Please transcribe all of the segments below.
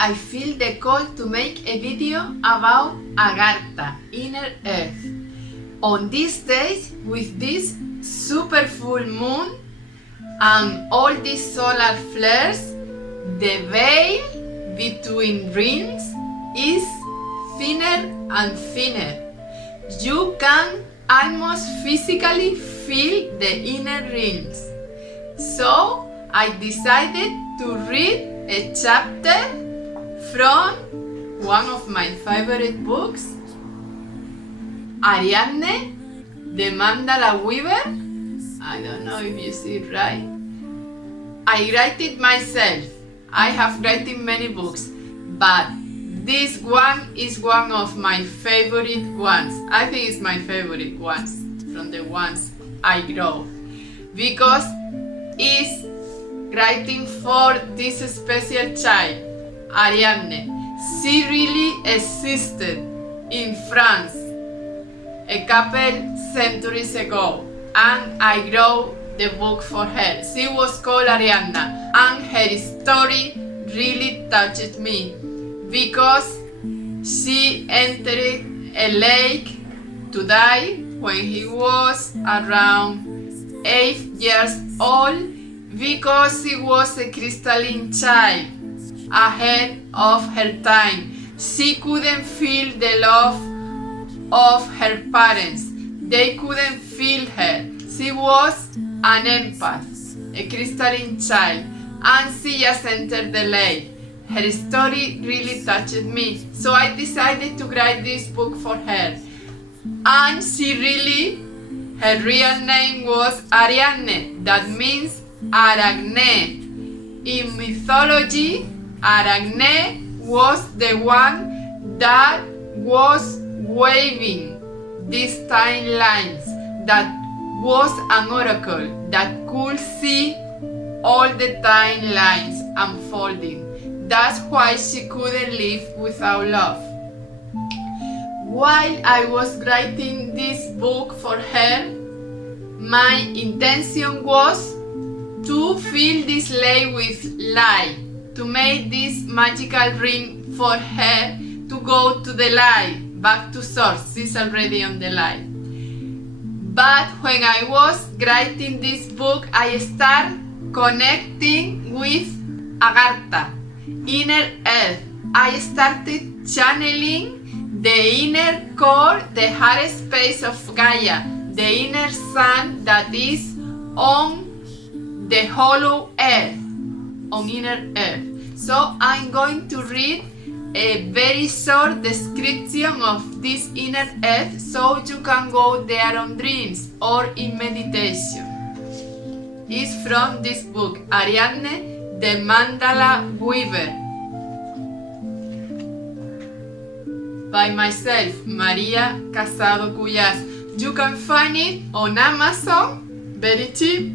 I feel the call to make a video about Agartha, inner earth. On these days, with this super full moon and all these solar flares, the veil between rings is thinner and thinner. You can almost physically feel the inner rings. So I decided to read a chapter from one of my favorite books, Ariadne, the Mandala Weaver. I don't know if you see it right. I write it myself. I have written many books, but this one is one of my favorite ones. I think it's my favorite ones from the ones I wrote, because it's writing for this special child, Ariadne. She really existed in France a couple centuries ago, and I wrote the book for her. She was called Ariadne, and her story really touched me because she entered a lake to die when he was around 8 years old, because she was a crystalline child ahead of her time. She couldn't feel the love of her parents. They couldn't feel her. She was an empath, a crystalline child, and she just entered the lake. Her story really touched me, so I decided to write this book for her. And her real name was Ariadne, that means Ariadne. In mythology, Ariadne was the one that was waving these timelines, that was an oracle that could see all the timelines unfolding. That's why she couldn't live without love. While I was writing this book for her, my intention was to fill this lake with light, to make this magical ring for her to go to the light, back to source. She's already on the light. But when I was writing this book, I started connecting with Agartha, inner earth. I started channeling the inner core, the heart space of Gaia, the inner sun that is on the hollow earth, on inner earth. So I'm going to read a very short description of this inner earth, so you can go there on dreams or in meditation. It's from this book, Ariadne, the Mandala Weaver, by myself, María Casado Cuyás. You can find it on Amazon, very cheap,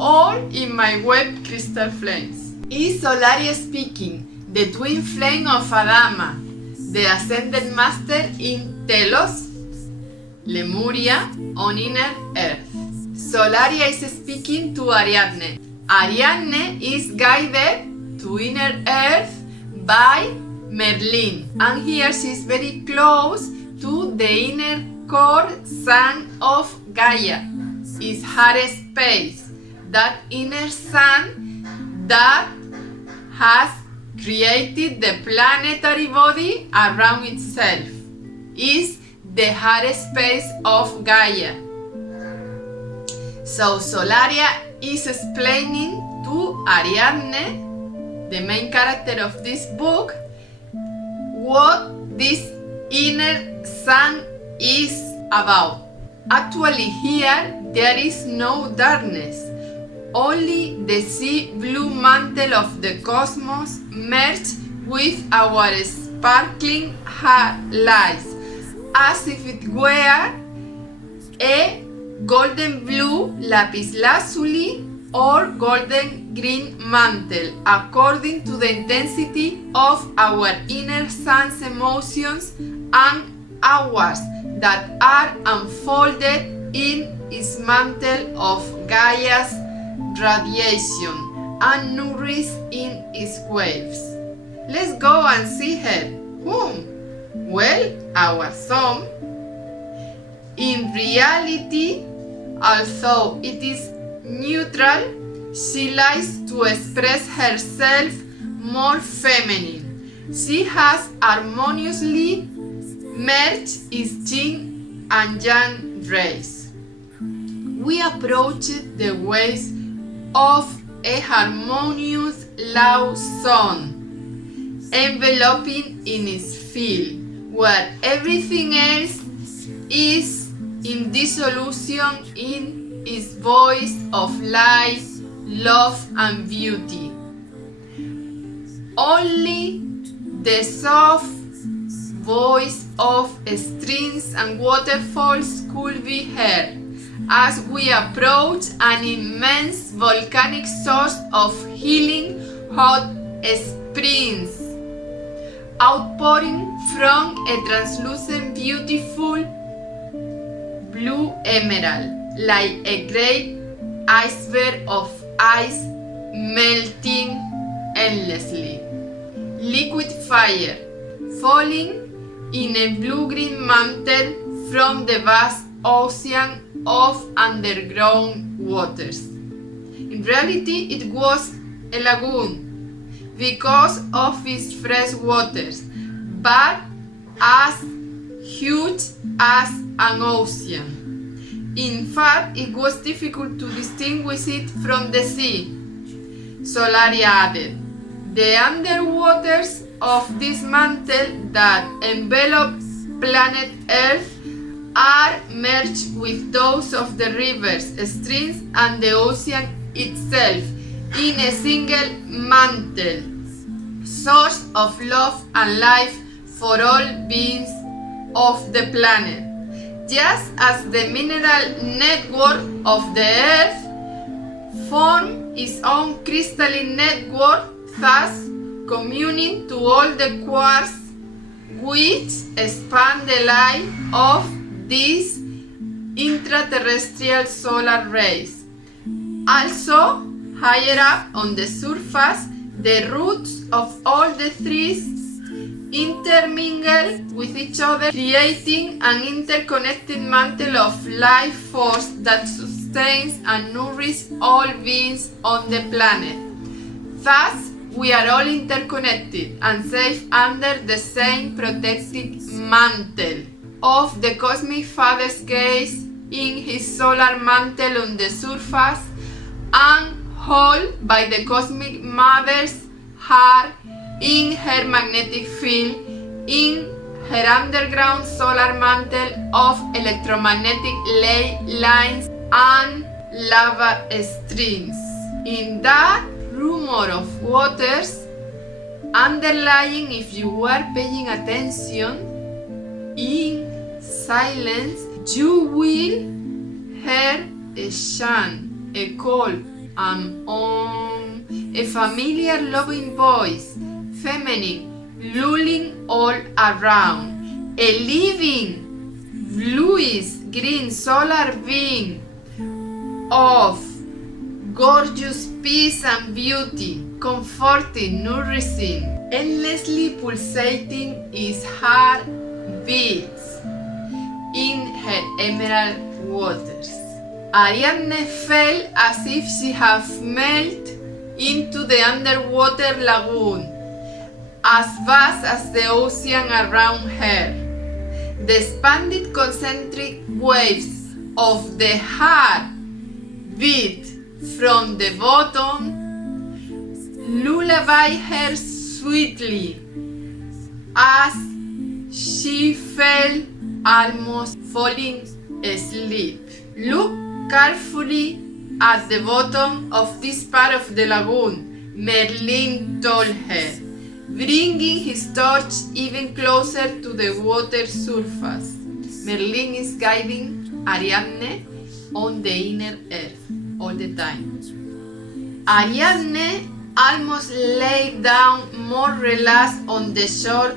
or in my web, Crystal Flames. Is Solaria speaking, the twin flame of Adama, the ascended master in Telos, Lemuria, on inner earth. Solaria is speaking to Ariadne. Ariadne is guided to inner earth by Merlin, and here she is very close to the inner core sun of Gaia. Is heart space, that inner sun that has created the planetary body around itself. Is the heart space of Gaia. So Solaria is explaining to Ariadne, the main character of this book, what this inner sun is about. Actually, here there is no darkness, only the sea blue mantle of the cosmos merged with our sparkling heart lights, as if it were a golden blue lapis lazuli or golden green mantle, according to the intensity of our inner sun's emotions and ours that are unfolded in its mantle of Gaia's radiation and nourished in its waves. Let's go and see her. Whom? Well, our son. In reality, although it is neutral, she likes to express herself more feminine. She has harmoniously merged its yin and yang rays. We approached the ways of a harmonious love song, enveloping in its field, where everything else is in dissolution in its voice of light, love, and beauty. Only the soft voice of streams and waterfalls could be heard as we approach an immense volcanic source of healing hot springs, outpouring from a translucent, beautiful blue emerald, like a great iceberg of ice melting endlessly. Liquid fire falling in a blue-green mantle from the vast ocean of underground waters. In reality, it was a lagoon because of its fresh waters, but as huge as an ocean. In fact, it was difficult to distinguish it from the sea. Solari added, the underwaters of this mantle that envelops planet Earth are merged with those of the rivers, streams, and the ocean itself in a single mantle, source of love and life for all beings of the planet. Just as the mineral network of the Earth forms its own crystalline network, thus communing to all the quarks which span the line of these intraterrestrial solar rays. Also, higher up on the surface, the roots of all the trees intermingle with each other, creating an interconnected mantle of life force that sustains and nourishes all beings on the planet. Thus, we are all interconnected and safe under the same protective mantle of the Cosmic Father's gaze in his solar mantle on the surface, and held by the Cosmic Mother's heart in her magnetic field, in her underground solar mantle of electromagnetic ley lines and lava streams. In that rumor of waters, underlying, if you were paying attention, in silence, you will hear a chant, a call, a familiar loving voice, feminine, lulling all around. A living, bluish green solar being of gorgeous peace and beauty, comforting, nourishing, endlessly pulsating its heart beats in her emerald waters. Ariadne felt as if she had melted into the underwater lagoon, as vast as the ocean around her. The expanded concentric waves of the heart beat from the bottom, lullaby her sweetly as she fell almost falling asleep. Look carefully at the bottom of this part of the lagoon, Merlin told her, bringing his torch even closer to the water surface. Merlin is guiding Ariadne on the inner earth all the time. Ariadne almost lay down more relaxed on the shore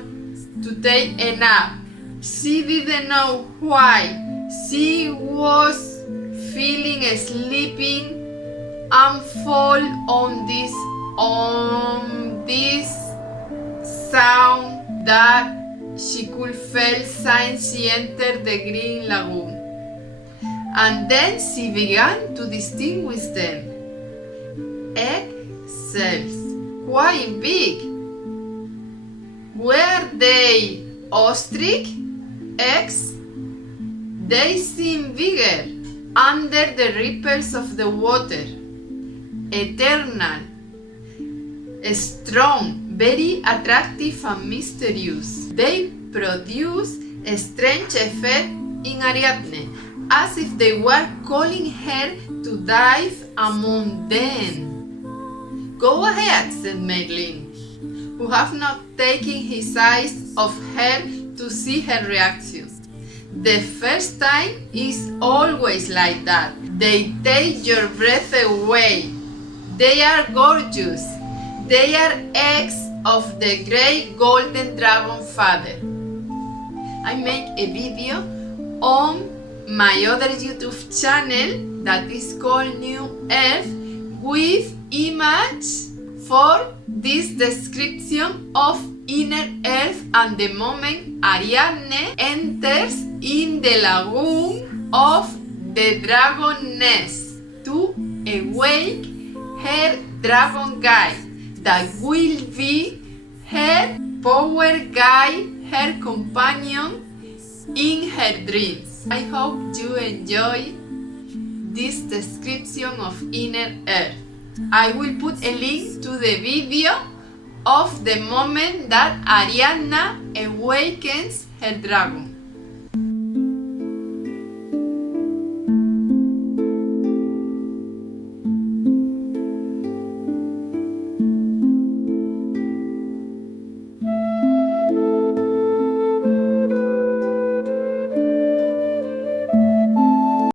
to take a nap. She didn't know why. She was feeling sleeping and fall on this sound that she could feel since she entered the green lagoon. And then she began to distinguish them. Egg cells, quite big. Were they ostrich eggs? They seem bigger under the ripples of the water. Eternal, strong, very attractive and mysterious. They produce a strange effect in Ariadne, as if they were calling her to dive among them. Go ahead, said Merlin, who had not taken his eyes off her to see her reaction. The first time is always like that. They take your breath away. They are gorgeous. They are eggs of the great golden dragon father. I make a video on my other YouTube channel that is called New Earth with image for this description of inner earth and the moment Ariadne enters in the lagoon of the dragon nest to awake her dragon guide that will be her power guide, her companion in her dreams. I hope you enjoy this description of inner earth. I will put a link to the video of the moment that Ariadne awakens her dragon.